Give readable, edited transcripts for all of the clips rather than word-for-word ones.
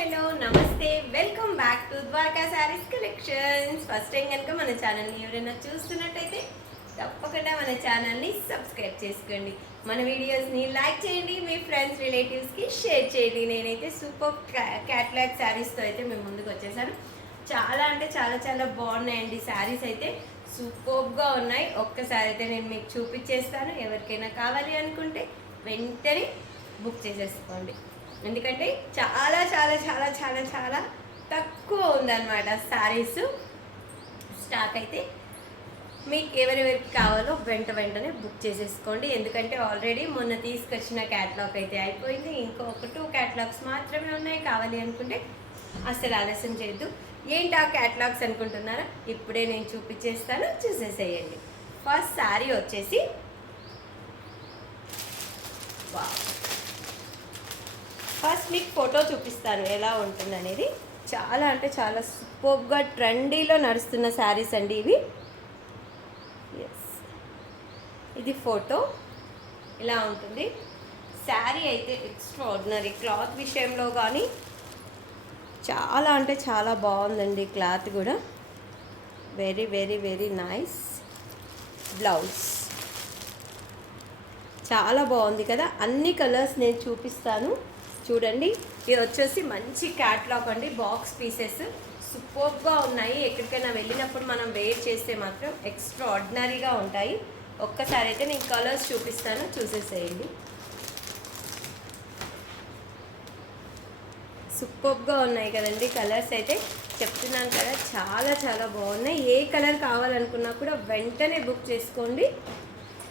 Hello నమస్తే welcome back to Dwaraka sarees collections. First time కనుక మన ఛానల్ని ఎవరైనా చూస్తున్నట్టయితే తప్పకుండా మన ఛానల్ని సబ్స్క్రైబ్ చేసుకోండి. మన వీడియోస్ని లైక్ చేయండి, మీ ఫ్రెండ్స్ రిలేటివ్స్కి షేర్ చేయండి. నేనైతే సూపర్ క్యాట్లాగ్ శారీస్తో అయితే మేము ముందుకు వచ్చేసాను. చాలా అంటే చాలా చాలా బాగున్నాయండి. శారీస్ అయితే సూపర్గా ఉన్నాయి. ఒక్కసారి అయితే నేను మీకు చూపించేస్తాను. ఎవరికైనా కావాలి అనుకుంటే వెంటనే బుక్ చేసేసుకోండి. ఎందుకంటే చాలా చాలా చాలా చాలా చాలా తక్కువ ఉందన్నమాట శారీస్ స్టాక్. అయితే మీకు ఎవరెవరికి కావాలో వెంటనే బుక్ చేసేసుకోండి. ఎందుకంటే ఆల్రెడీ మొన్న తీసుకొచ్చిన క్యాటలాగ్ అయితే అయిపోయింది. ఇంకొక 2 క్యాటలాగ్స్ మాత్రమే ఉన్నాయి. కావాలి అనుకుంటే అసలు ఆలస్యం చేయొద్దు. ఏంటి ఆ క్యాటలాగ్స్ అనుకుంటున్నారా? ఇప్పుడే నేను చూపించేస్తాను, చూసేసేయండి. ఫస్ట్ శారీ వచ్చేసి ఫస్ట్ మీకు ఫోటో చూపిస్తాను ఎలా ఉంటుంది అనేది. చాలా అంటే చాలా సూపర్గా ట్రెండీలో నడుస్తున్న శారీస్ అండి ఇవి. ఇది ఫోటో ఇలా ఉంటుంది. శారీ అయితే ఎక్స్ట్రాడినరీ. క్లాత్ విషయంలో కానీ చాలా అంటే చాలా బాగుందండి. క్లాత్ కూడా very very very nice. Blouse చాలా బాగుంది కదా. అన్ని కలర్స్ నేను చూపిస్తాను చూడండి. ఇది వచ్చేసి మంచి క్యాట్లాగ్ అండి. బాక్స్ పీసెస్ సూపర్గా ఉన్నాయి. ఎక్కడికైనా వెళ్ళినప్పుడు మనం వేర్ చేస్తే మాత్రం ఎక్స్ట్రాడినరీగా ఉంటాయి. ఒక్కసారి అయితే నేను కలర్స్ చూపిస్తాను, చూసేసేయండి. సూపర్గా ఉన్నాయి కదండి కలర్స్. అయితే చెప్తున్నాను కదా, చాలా చాలా బాగున్నాయి. ఏ కలర్ కావాలనుకున్నా కూడా వెంటనే బుక్ చేసుకోండి.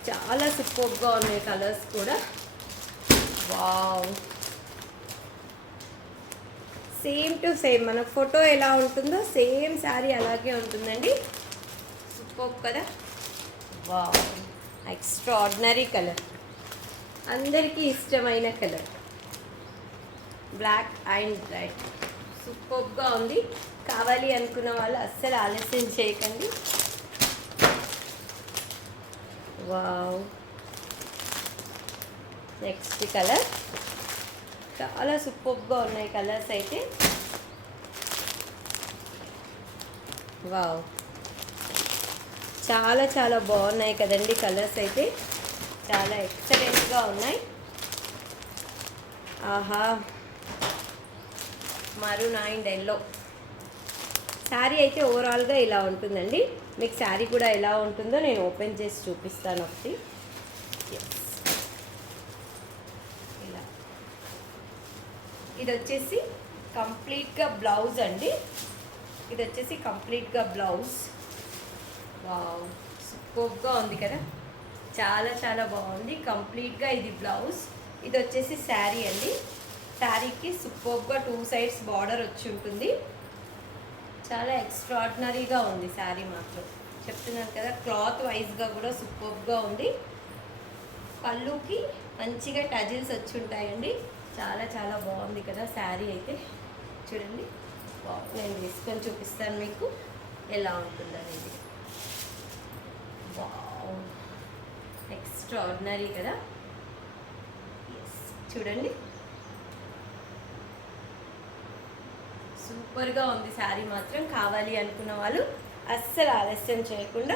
చాలా సూపర్గా ఉన్నాయి కలర్స్ కూడా. వావ్, సేమ్ టు సేమ్ మన ఫోటో ఎలా ఉంటుందో సేమ్ శారీ అలాగే ఉంటుందండి. సూపర్ కదా. వావ్, ఎక్స్ట్రాడినరీ కలర్, అందరికీ ఇష్టమైన కలర్, బ్లాక్ అండ్ రెడ్. సూపర్గా ఉంది. కావాలి అనుకున్న వాళ్ళు అస్సలు ఆలస్యం చేయకండి. Wow, next colour. చాలా సూపర్గా ఉన్నాయి కలర్స్ అయితే. వావ్, చాలా చాలా బాగున్నాయి కదండి కలర్స్ అయితే. చాలా ఎక్సలెంట్గా ఉన్నాయి. ఆహా, మరూన్ అండ్ ఎల్లో. శారీ అయితే ఓవరాల్గా ఇలా ఉంటుందండి. మీకు శారీ కూడా ఎలా ఉంటుందో నేను ఓపెన్ చేసి చూపిస్తాను ఒకటి. ఇలా ఇది వచ్చేసి కంప్లీట్గా బ్లౌజ్ అండి. ఇది వచ్చేసి కంప్లీట్గా బ్లౌజ్. వావ్, సూపర్గా ఉంది కదా. చాలా చాలా బాగుంది. కంప్లీట్గా ఇది బ్లౌజ్. ఇది వచ్చేసి శారీ అండి. శారీకి సూపర్గా 2 సైడ్స్ బార్డర్ వచ్చి ఉంటుంది. చాలా ఎక్స్ట్రాడినరీగా ఉంది శారీ మాత్రం. చెప్తున్నాను కదా, క్లాత్ వైజ్గా కూడా సూపర్గా ఉంది. పళ్ళుకి మంచిగా టజిల్స్ వచ్చి ఉంటాయండి. చాలా చాలా బాగుంది కదా శారీ అయితే. చూడండి, నేను వేసుకొని చూపిస్తాను మీకు ఎలా ఉంటుందనేది. వావ్, ఎక్స్ట్రాడినరీ కదా. చూడండి, సూపర్గా ఉంది శారీ మాత్రం. కావాలి అనుకున్న వాళ్ళు అస్సలు ఆలస్యం చేయకుండా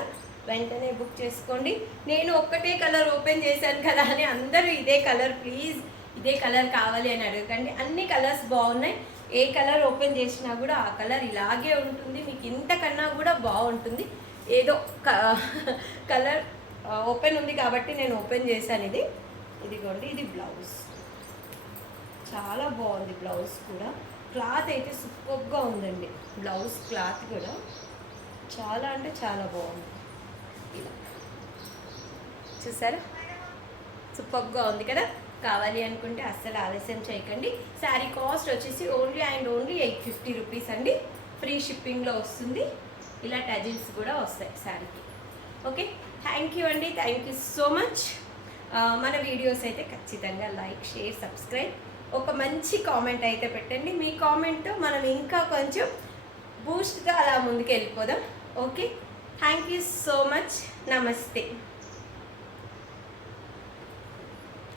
వెంటనే బుక్ చేసుకోండి. నేను ఒక్కటే కలర్ ఓపెన్ చేశాను కదా అని అందరూ ఇదే కలర్ ప్లీజ్, ఇదే కలర్ కావాలి అని అడగకండి. అన్ని కలర్స్ బాగున్నాయి. ఏ కలర్ ఓపెన్ చేసినా కూడా ఆ కలర్ ఇలాగే ఉంటుంది. మీకు ఇంతకన్నా కూడా బాగుంటుంది. ఏదో కలర్ ఓపెన్ ఉంది కాబట్టి నేను ఓపెన్ చేశాను. ఇదిగోండి, ఇది బ్లౌజ్. చాలా బాగుంది బ్లౌజ్ కూడా. క్లాత్ అయితే సూపర్గా ఉందండి. బ్లౌజ్ క్లాత్ కూడా చాలా అంటే చాలా బాగుంది. ఇలా చూసారా, సూపర్గా ఉంది కదా. కావాలి అనుకుంటే అస్సలు ఆలస్యం చేయకండి. శారీ కాస్ట్ వచ్చేసి ఓన్లీ అండ్ ఓన్లీ 850 రూపీస్ అండి. ఫ్రీ షిప్పింగ్లో వస్తుంది. ఇలా టజిల్స్ కూడా వస్తాయి శారీకి. ఓకే, థ్యాంక్ యూ అండి. Thank you so much. మన వీడియోస్ అయితే ఖచ్చితంగా లైక్, షేర్, సబ్స్క్రైబ్, ఒక మంచి కామెంట్ అయితే పెట్టండి. మీ కామెంట్ మనం ఇంకా కొంచెం బూస్ట్గా అలా ముందుకు వెళ్ళిపోదాం. Okay, thank you so much. నమస్తే.